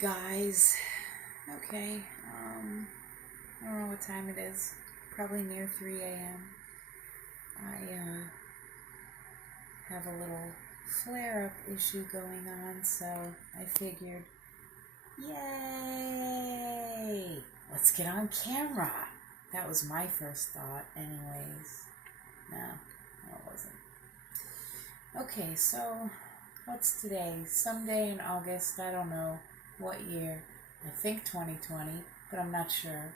guys. Okay, I don't know what time it is. Probably near 3 a.m. I have a little flare-up issue going on, so I figured, yay! Let's get on camera. That was my first thought, anyways. No, it wasn't. Okay, so what's today? Someday in August, I don't know what year. I think 2020, but I'm not sure.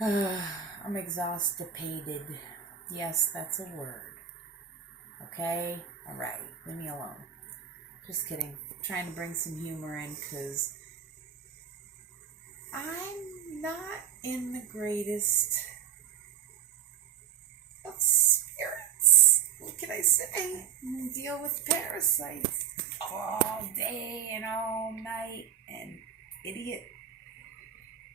I'm exhausted. Yes, that's a word. Okay? Alright, leave me alone. Just kidding. Trying to bring some humor in because I'm not in the greatest of spirits. What can I say? Deal with parasites all day and all night, and idiot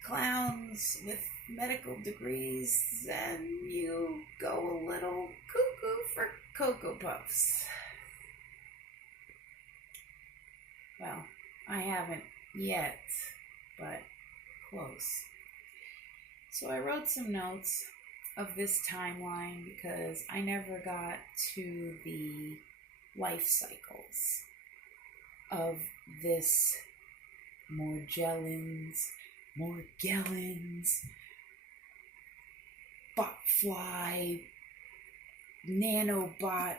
clowns with medical degrees, and you go a little cuckoo for Cocoa Puffs. Well, I haven't yet, but close. So I wrote some notes of this timeline because I never got to the life cycles of this Morgellons, botfly, nanobot,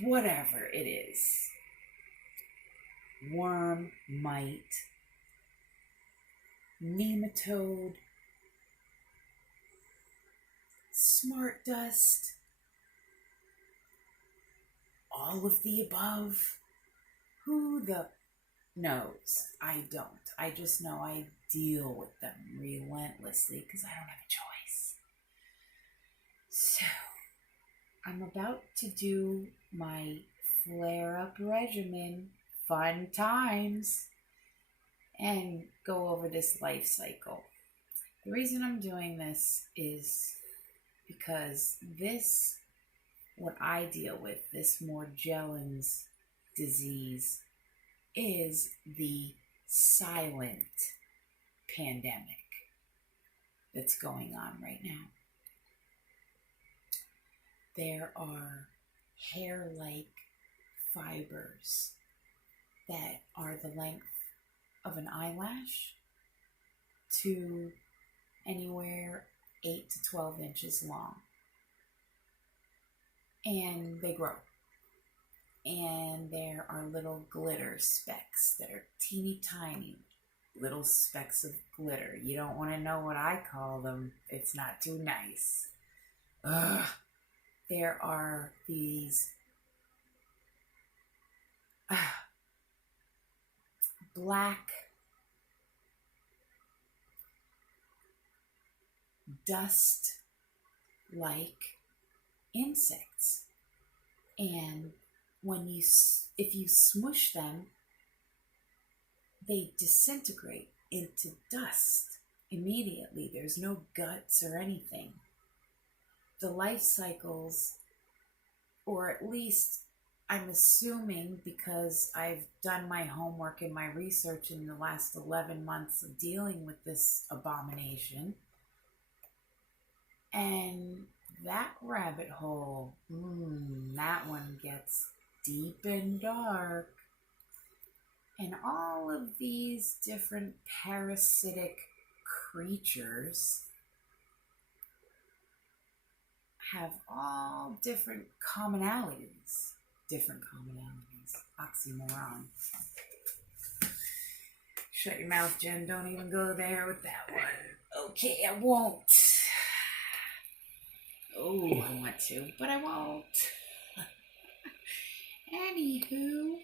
whatever it is. Worm, mite, nematode, smart dust, all of the above. Who the knows? I don't. I just know I deal with them relentlessly because I don't have a choice. So, I'm about to do my flare-up regimen, fun times, and go over this life cycle. The reason I'm doing this is because what I deal with, this Morgellons disease, is the silent pandemic that's going on right now. There are hair-like fibers that are the length of an eyelash to anywhere 8 to 12 inches long. And they grow. And there are little glitter specks that are teeny tiny little specks of glitter. You don't want to know what I call them. It's not too nice. Ugh. There are these black dust-like insects. And if you smush them, they disintegrate into dust immediately. There's no guts or anything. The life cycles, or at least I'm assuming because I've done my homework and my research in the last 11 months of dealing with this abomination, and that rabbit hole, that one gets deep and dark. And all of these different parasitic creatures have all different commonalities. Oxymoron. Shut your mouth, Jen. Don't even go there with that one. Okay, I won't. Oh, I want to, but I won't. Anywho,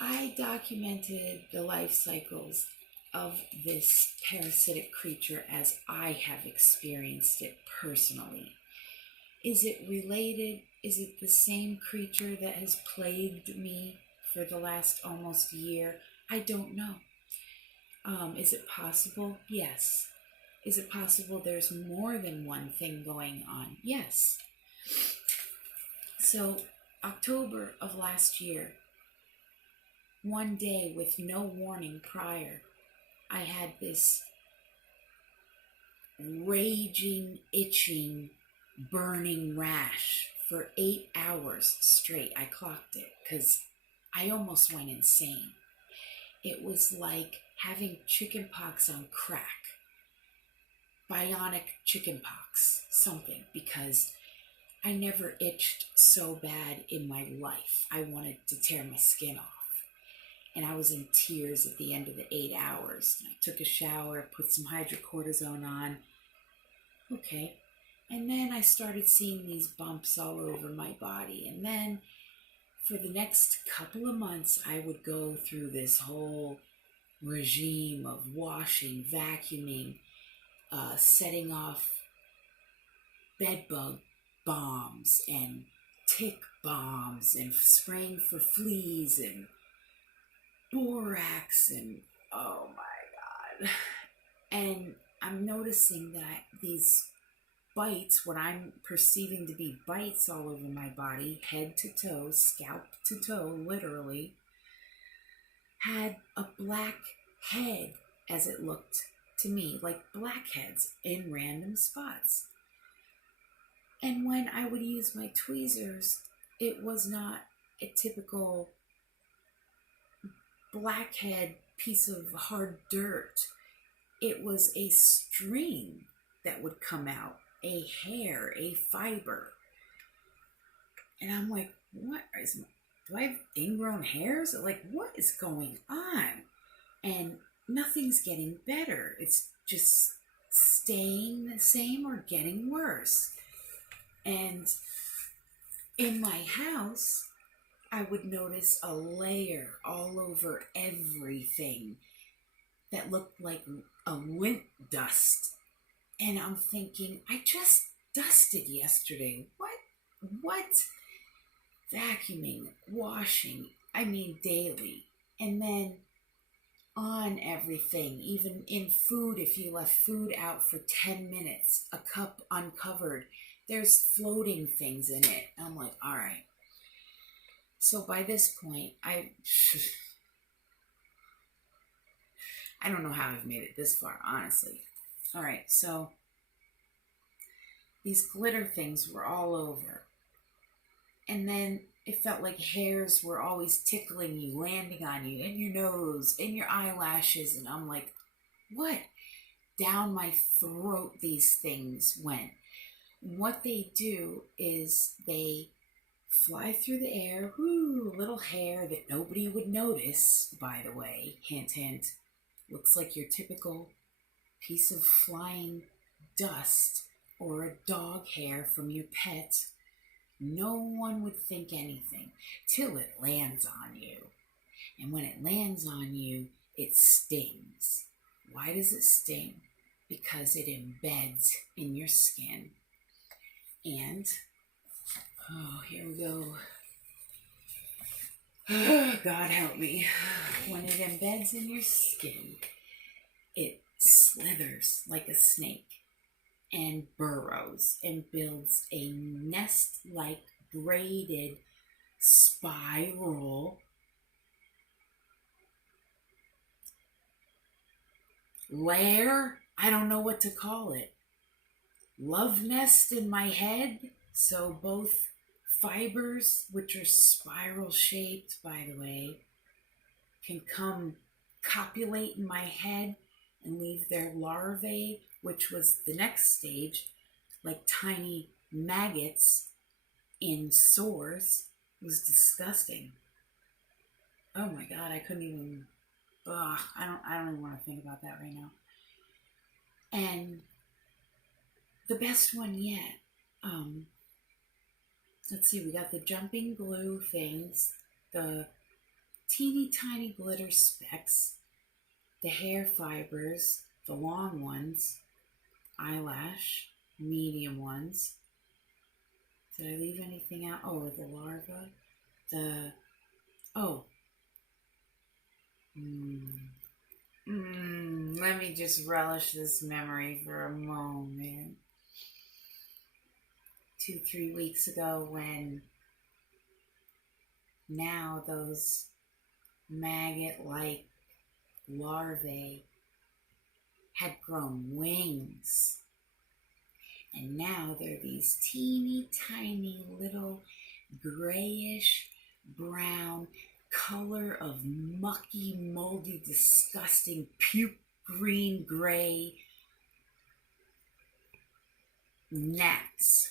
I documented the life cycles of this parasitic creature as I have experienced it personally. Is it related? Is it the same creature that has plagued me for the last almost year? I don't know. Is it possible? Yes. Is it possible there's more than one thing going on? Yes. So, October of last year, one day with no warning prior, I had this raging, itching, burning rash for 8 hours straight. I clocked it because I almost went insane. It was like having chicken pox on crack. Bionic chicken pox, something, because I never itched so bad in my life. I wanted to tear my skin off. And I was in tears at the end of the 8 hours. I took a shower, put some hydrocortisone on. Okay. And then I started seeing these bumps all over my body. And then for the next couple of months, I would go through this whole regime of washing, vacuuming, setting off bed bug bombs and tick bombs and spraying for fleas and borax and oh my God. And I'm noticing that these bites, what I'm perceiving to be bites all over my body, head to toe, scalp to toe, literally, had a black head as it looked to me, like blackheads in random spots. And when I would use my tweezers, it was not a typical blackhead piece of hard dirt. It was a string that would come out, a hair, a fiber. And I'm like, do I have ingrown hairs? Like, what is going on? And nothing's getting better. It's just staying the same or getting worse. And in my house, I would notice a layer all over everything that looked like a lint dust. And I'm thinking, I just dusted yesterday. What? Vacuuming, washing, daily. And then on everything, even in food, if you left food out for 10 minutes, a cup uncovered, there's floating things in it. I'm like, all right. So by this point, I don't know how I've made it this far, honestly. All right, so these glitter things were all over. And then it felt like hairs were always tickling you, landing on you, in your nose, in your eyelashes. And I'm like, what? Down my throat these things went. What they do is they fly through the air, little hair that nobody would notice, by the way, hint, hint. Looks like your typical piece of flying dust or a dog hair from your pet. No one would think anything till it lands on you. And when it lands on you, it stings. Why does it sting? Because it embeds in your skin. And, here we go. God help me. When it embeds in your skin, it slithers like a snake and burrows and builds a nest-like braided spiral layer. I don't know what to call it. Love nest in my head. So both fibers, which are spiral shaped, by the way, can come copulate in my head and leave their larvae, which was the next stage, like tiny maggots in sores. It was disgusting. Oh my God, I couldn't even, I don't even want to think about that right now. And the best one yet, let's see, we got the jumping glue things, the teeny tiny glitter specks, the hair fibers, the long ones, eyelash, medium ones. Did I leave anything out? Oh, the larva, let me just relish this memory for a moment. 2-3 weeks ago when Now those maggot-like larvae had grown wings. And now they're these teeny tiny little grayish brown color of mucky, moldy, disgusting, puke green gray gnats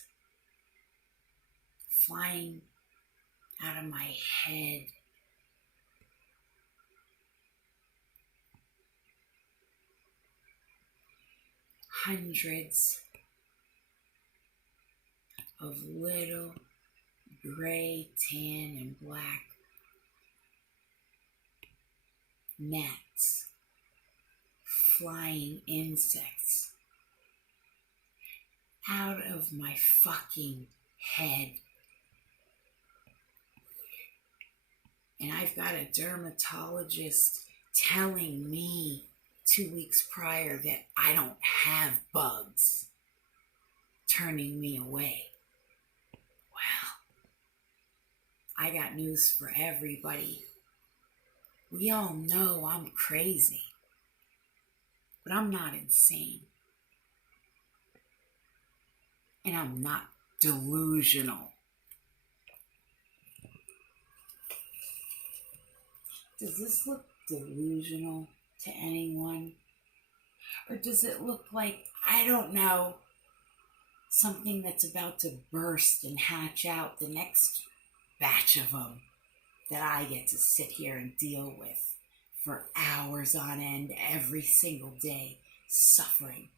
flying out of my head. Hundreds of little gray, tan, and black gnats, flying insects out of my fucking head. And I've got a dermatologist telling me 2 weeks prior that I don't have bugs turning me away. Well, I got news for everybody. We all know I'm crazy, but I'm not insane. And I'm not delusional. Does this look delusional to anyone? Or does it look like, I don't know, something that's about to burst and hatch out the next batch of them that I get to sit here and deal with for hours on end every single day, suffering?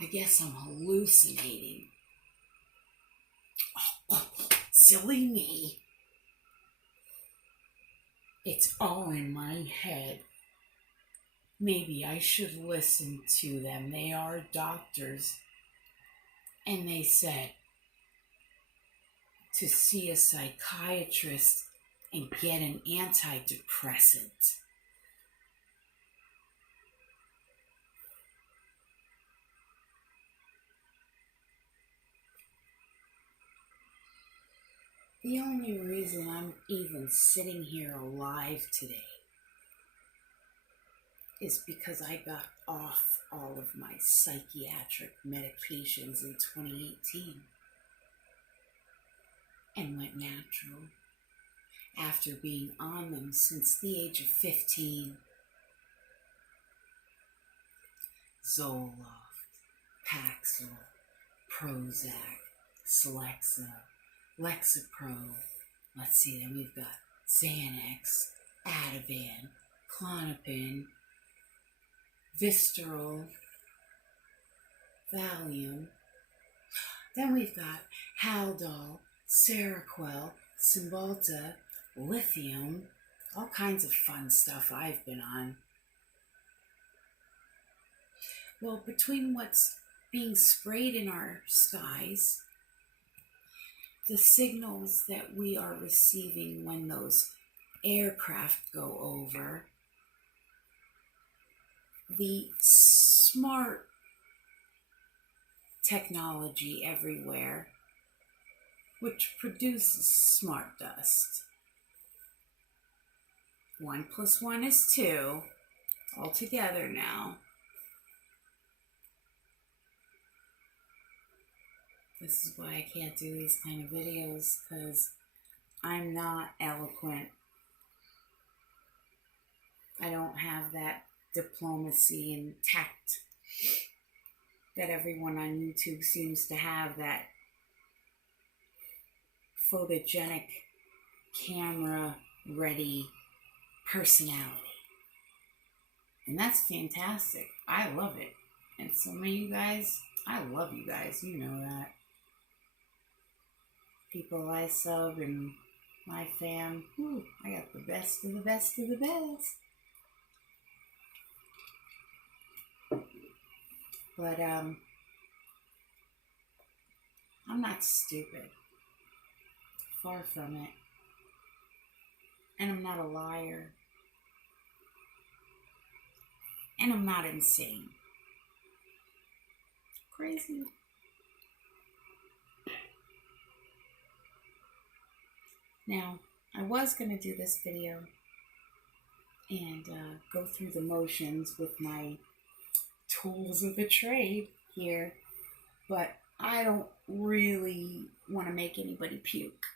I guess I'm hallucinating. Oh, silly me. It's all in my head. Maybe I should listen to them. They are doctors. And they said to see a psychiatrist and get an antidepressant. The only reason I'm even sitting here alive today is because I got off all of my psychiatric medications in 2018 and went natural after being on them since the age of 15. Zoloft, Paxil, Prozac, Celexa, Lexapro. Let's see, then we've got Xanax, Ativan, Klonopin, Visceral, Valium. Then we've got Haldol, Seroquel, Cymbalta, Lithium, all kinds of fun stuff I've been on. Well, between what's being sprayed in our skies, the signals that we are receiving when those aircraft go over, the smart technology everywhere, which produces smart dust. 1 + 1 is 2, all together now. This is why I can't do these kind of videos, because I'm not eloquent. I don't have that diplomacy and tact that everyone on YouTube seems to have, that photogenic, camera-ready personality. And that's fantastic. I love it. And some of you guys, I love you guys. You know that. People I sub and my fam, I got the best of the best of the best. But I'm not stupid. Far from it. And I'm not a liar. And I'm not insane. Crazy. Now, I was going to do this video and go through the motions with my tools of the trade here, but I don't really want to make anybody puke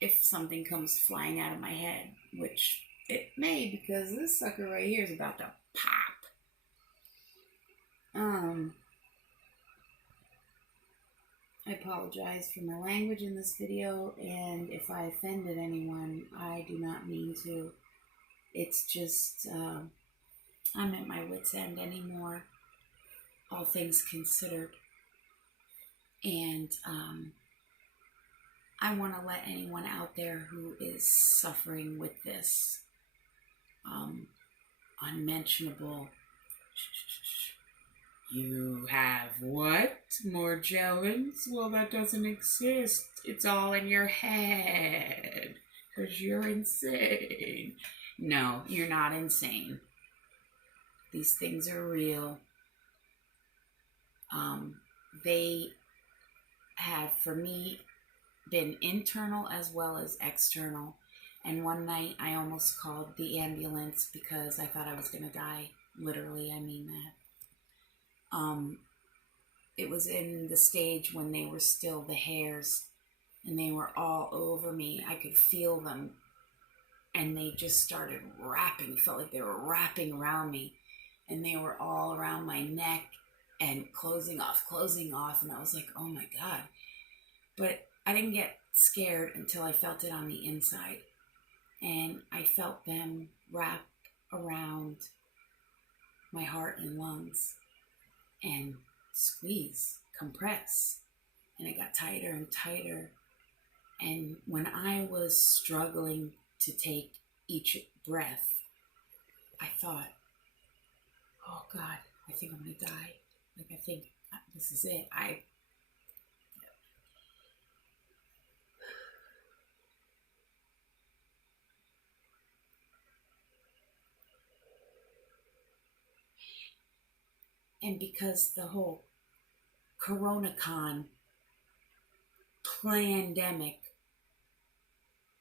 if something comes flying out of my head, which it may, because this sucker right here is about to pop. I apologize for my language in this video, and if I offended anyone, I do not mean to. It's just, I'm at my wit's end anymore, all things considered. And I want to let anyone out there who is suffering with this unmentionable. You have what? More jellies? Well, that doesn't exist. It's all in your head. Because you're insane. No, you're not insane. These things are real. They have, for me, been internal as well as external. And one night I almost called the ambulance because I thought I was going to die. Literally, I mean that. It was in the stage when they were still the hairs and they were all over me. I could feel them and they just started wrapping. It felt like they were wrapping around me and they were all around my neck and closing off. And I was like, oh my God. But I didn't get scared until I felt it on the inside. And I felt them wrap around my heart and lungs and squeeze, compress. And it got tighter and tighter. And when I was struggling to take each breath, I thought, oh God, I think I'm going to die. Like, I think this is it. And because the whole CoronaCon pandemic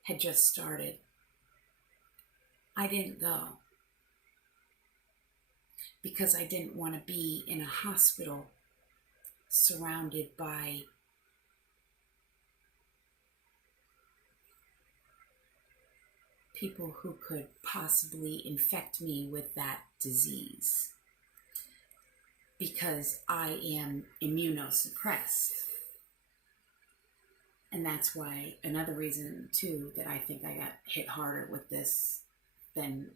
had just started, I didn't go because I didn't want to be in a hospital surrounded by people who could possibly infect me with that disease, because I am immunosuppressed. And that's why, another reason too, that I think I got hit harder with this than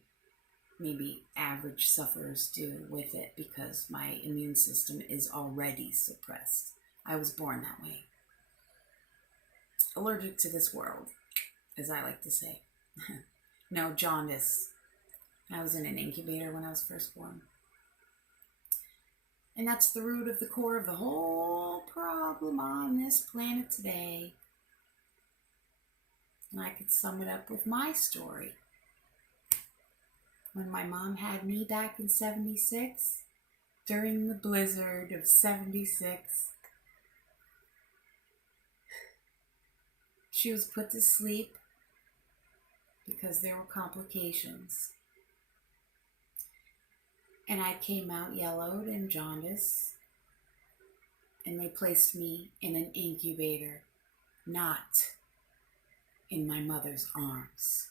maybe average sufferers do with it, because my immune system is already suppressed. I was born that way. Allergic to this world, as I like to say. No, jaundice. I was in an incubator when I was first born. And that's the root of the core of the whole problem on this planet today. And I could sum it up with my story. When my mom had me back in 76, during the blizzard of 76, she was put to sleep because there were complications. And I came out yellowed and jaundiced, and they placed me in an incubator, not in my mother's arms.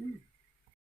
Mm.